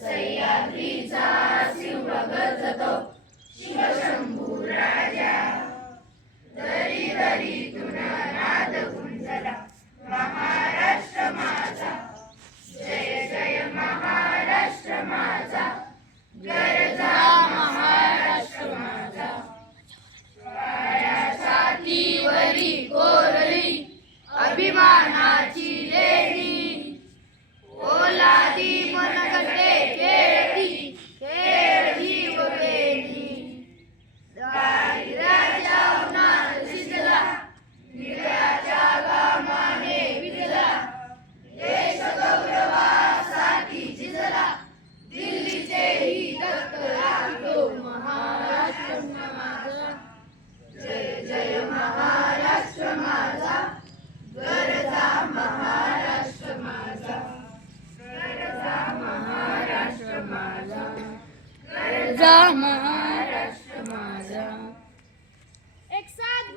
सह्याद्रीचा Rama.